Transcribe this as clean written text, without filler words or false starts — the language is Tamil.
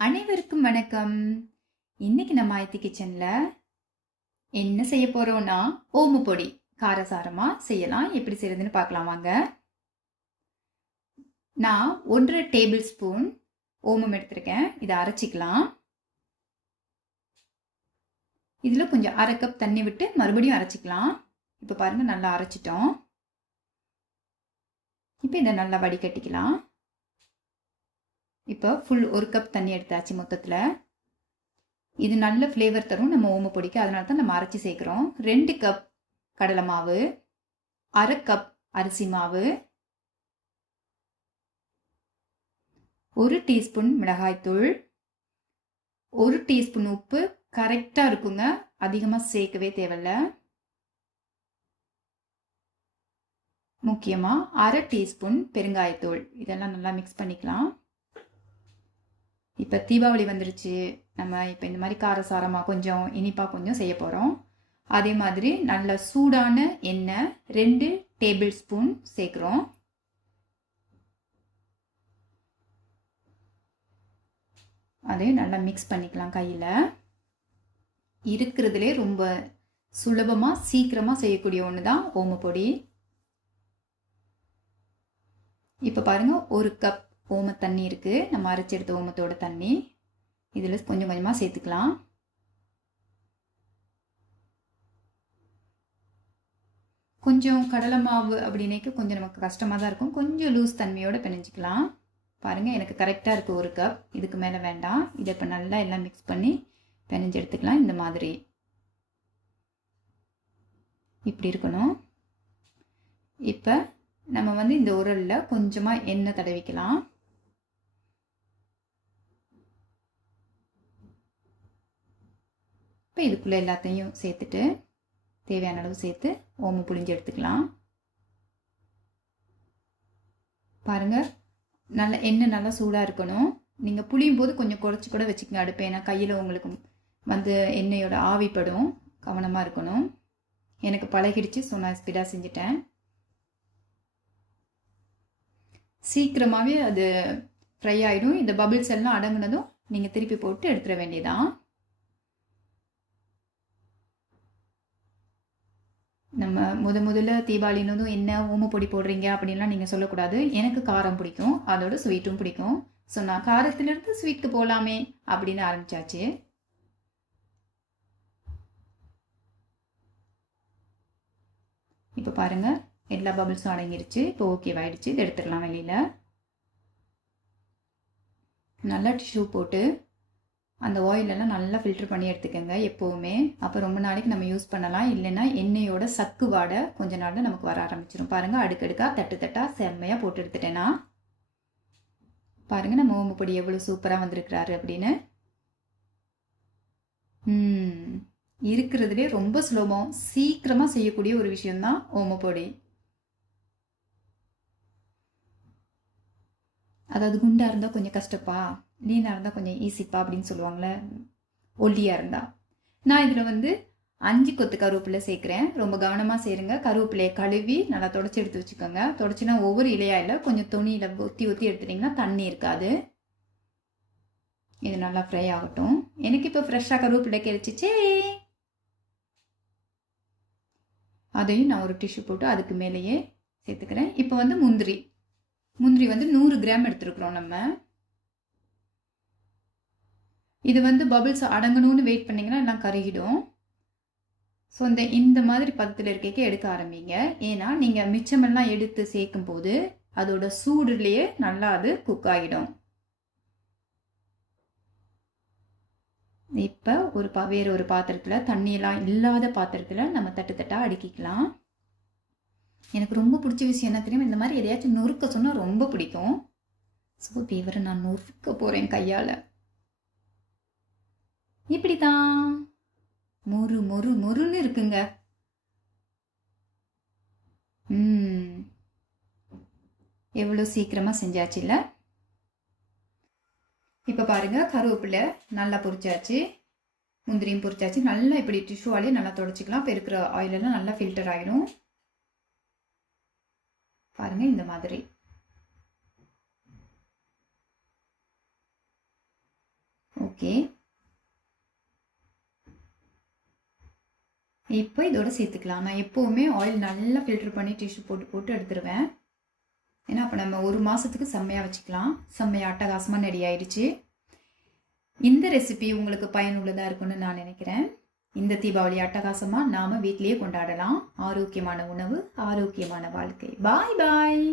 அனைவருக்கும் வணக்கம். இன்னைக்கு நம்ம ஆயத்தி கிச்சன்ல என்ன செய்ய போறோம்னா ஓமப்பொடி காரசாரமா செய்யலாம். எப்படி செய்யறதுன்னு பார்க்கலாம் வாங்க. நான் 1.5 டேபிள் ஸ்பூன் ஓமம் எடுத்திருக்கேன். இதை அரைச்சிக்கலாம். இதுல கொஞ்சம் 1/2 கப் தண்ணி விட்டு மறுபடியும் அரைச்சிக்கலாம். இப்போ பாருங்க, நல்லா அரைச்சிட்டோம். இப்போ இதை நல்லா வடிகட்டிக்கலாம். இப்போ ஃபுல் 1 கப் தண்ணி எடுத்தாச்சு மொத்தத்தில். இது நல்ல ஃப்ளேவர் தரும் நம்ம ஓமப்பொடிக்கு, அதனால தான் நம்ம அரைச்சி சேர்க்குறோம். 2 கப் கடலை மாவு, 1/2 கப் அரிசி மாவு, 1 டீஸ்பூன் மிளகாய்த்தூள், 1 டீஸ்பூன் உப்பு கரெக்டாக இருக்குங்க, அதிகமாக சேர்க்கவே தேவையில்ல. முக்கியமாக 1/2 டீஸ்பூன் பெருங்காயத்தூள். இதெல்லாம் நல்லா மிக்ஸ் பண்ணிக்கலாம். இப்போ தீபாவளி வந்துருச்சு. நம்ம இப்போ இந்த மாதிரி காரசாரமாக கொஞ்சம் இனிப்பாக கொஞ்சம் செய்ய போகிறோம். அதே மாதிரி நல்ல சூடான எண்ணெய் 2 டேபிள் ஸ்பூன் சேர்க்குறோம். அதையும் நல்லா மிக்ஸ் பண்ணிக்கலாம் கையில். இருக்கிறதுலே ரொம்ப சுலபமாக சீக்கிரமாக செய்யக்கூடிய ஒன்று தான் ஓமப்பொடி. இப்போ பாருங்கள், 1 கப் ஓம தண்ணி இருக்குது. நம்ம அரைச்சி எடுத்த ஓமத்தோட தண்ணி இதில் கொஞ்சம் கொஞ்சமாக சேர்த்துக்கலாம். கொஞ்சம் கடலை மாவு அப்படின்னேக்கு கொஞ்சம் நமக்கு கஷ்டமாக தான் இருக்கும். கொஞ்சம் லூஸ் தன்மையோடு பிணைஞ்சிக்கலாம். பாருங்கள், எனக்கு கரெக்டாக இருக்குது 1 கப். இதுக்கு மேலே வேண்டாம். இதை இப்போ நல்லா எல்லாம் மிக்ஸ் பண்ணி பிணைஞ்சு எடுத்துக்கலாம். இந்த மாதிரி இப்படி இருக்கணும். இப்போ நம்ம வந்து இந்த உரலில் கொஞ்சமாக எண்ணெய் தடவிக்கலாம். இப்போ இதுக்குள்ளே எல்லாத்தையும் சேர்த்துட்டு தேவையான அளவு சேர்த்து ஓமம் புழிஞ்சு எடுத்துக்கலாம். பாருங்கள், நல்ல எண்ணெய் நல்லா சூடாக இருக்கணும். நீங்கள் புளியும் போது கொஞ்சம் குறைச்சி கூட வச்சுக்கோங்க அடுப்பு. ஏன்னா கையில் உங்களுக்கு வந்து எண்ணெயோட ஆவிப்படும். கவனமாக இருக்கணும். எனக்கு பழகிடுச்சு, ஸோ நான் ஸ்பீடாக செஞ்சுட்டேன். சீக்கிரமாகவே அது ஃப்ரை ஆகிடும். இந்த பபிள்ஸ் எல்லாம் அடங்குனதும் நீங்கள் திருப்பி போட்டு எடுத்துட வேண்டியதான். நம்ம முதல்ல தீபாவளினதும் என்ன ஓமப்பொடி போடுறீங்க அப்படின்லாம் நீங்கள் சொல்லக்கூடாது. எனக்கு காரம் பிடிக்கும், அதோட ஸ்வீட்டும் பிடிக்கும். ஸோ நான் காரத்திலிருந்து ஸ்வீட்க்கு போகலாமே அப்படின்னு ஆரம்பிச்சாச்சு. இப்போ பாருங்கள், எல்லா பபிள்ஸும் அடங்கிருச்சு. இப்போ ஓகேவாயிடுச்சு. இதை எடுத்துடலாம் வெளியில். நல்லா டிஷ்யூ போட்டு அந்த ஆயிலெல்லாம் நல்லா ஃபில்டர் பண்ணி எடுத்துக்கோங்க எப்போவுமே. அப்போ ரொம்ப நாளைக்கு நம்ம யூஸ் பண்ணலாம். இல்லைன்னா எண்ணெயோட சக்கு வாடை கொஞ்ச நாளில் நமக்கு வர ஆரம்பிச்சிடும். பாருங்கள், அடுக்கடுக்காக தட்டு தட்டாக செம்மையாக போட்டு எடுத்துட்டேன்னா. பாருங்கள், நம்ம ஓமப்பொடி எவ்வளோ சூப்பராக வந்திருக்கிறாரு அப்படின்னு. இருக்கிறதுலே ரொம்ப சுலபம், சீக்கிரமாக செய்யக்கூடிய ஒரு விஷயம்தான் ஓமப்பொடி. அதாவது குண்டாக இருந்தால் கொஞ்சம் கஷ்டப்பா, லீனாக இருந்தால் கொஞ்சம் ஈஸிப்பா அப்படின்னு சொல்லுவாங்களே, ஒல்லியாக இருந்தால். நான் இதில் வந்து 5 கொத்து கருவேப்பிலை சேர்க்குறேன். ரொம்ப கவனமாக சேருங்க. கருவேப்பிலையை கழுவி நல்லா தொடச்சி எடுத்து வச்சுக்கோங்க. தொடச்சினா ஒவ்வொரு இலையா இல்லை, கொஞ்சம் துணியில் ஒத்தி ஒத்தி எடுத்துட்டிங்கன்னா தண்ணி இருக்காது. இது நல்லா ஃப்ரை ஆகட்டும். எனக்கு இப்போ ஃப்ரெஷ்ஷாக கருவேப்பிலை கிடைச்சிச்சே. அதையும் நான் ஒரு டிஷ்யூ போட்டு அதுக்கு மேலேயே சேர்த்துக்கிறேன். இப்போ வந்து முந்திரி வந்து 100 கிராம் எடுத்துருக்குறோம் நம்ம. இது வந்து பபிள்ஸ் அடங்கணும்னு வெயிட் பண்ணிங்கன்னா எல்லாம் கருகிடும். ஸோ இந்த மாதிரி பதத்தில் இருக்க எடுக்க ஆரம்பிங்க. ஏன்னா நீங்கள் மிச்சமெல்லாம் எடுத்து சேர்க்கும் போது அதோட சூடுலேயே நல்லா அது குக் ஆகிடும். இப்போ வேறு ஒரு பாத்திரத்தில், தண்ணியெல்லாம் இல்லாத பாத்திரத்தில் நம்ம தட்டு தட்டாக அடுக்கிக்கலாம். எனக்கு ரொம்ப பிடிச்ச விஷயம் என்ன தெரியும், இந்த மாதிரி எதையாச்சும் நொறுக்க சொன்னால் ரொம்ப பிடிக்கும். ஸோ இப்போ இவரை நான் நொறுக்க போகிறேன் கையால். இப்படி தான் மொறு மொறு மொறுன்னு இருக்குங்க. எவ்வளோ சீக்கிரமாக செஞ்சாச்சு இல்லை? இப்போ பாருங்கள், கருவேப்பிலை நல்லா பொரிச்சாச்சு, முந்திரியும் பொரிச்சாச்சு. நல்லா இப்படி டிஷ்யூவாலே நல்லா தொடச்சிக்கலாம். இப்போ இருக்கிற ஆயிலெல்லாம் நல்லா ஃபில்டர் ஆகிடும். பாருங்கள் இந்த மாதிரி. ஓகே, இப்போ இதோட சேர்த்துக்கலாம். நான் எப்போவுமே ஆயில் நல்லா ஃபில்டர் பண்ணி டிஷ்யூ போட்டு போட்டு எடுத்துருவேன். ஏன்னா அப்போ நம்ம ஒரு மாதத்துக்கு செம்மையாக வச்சுக்கலாம். செம்மையாக அட்டகாசமாக ரெடி ஆயிடுச்சு. இந்த ரெசிபி உங்களுக்கு பயனுள்ளதாக இருக்குன்னு நான் நினைக்கிறேன். இந்த தீபாவளி அட்டகாசமாக நாம் வீட்டிலேயே கொண்டாடலாம். ஆரோக்கியமான உணவு, ஆரோக்கியமான வாழ்க்கை. பாய் பாய்.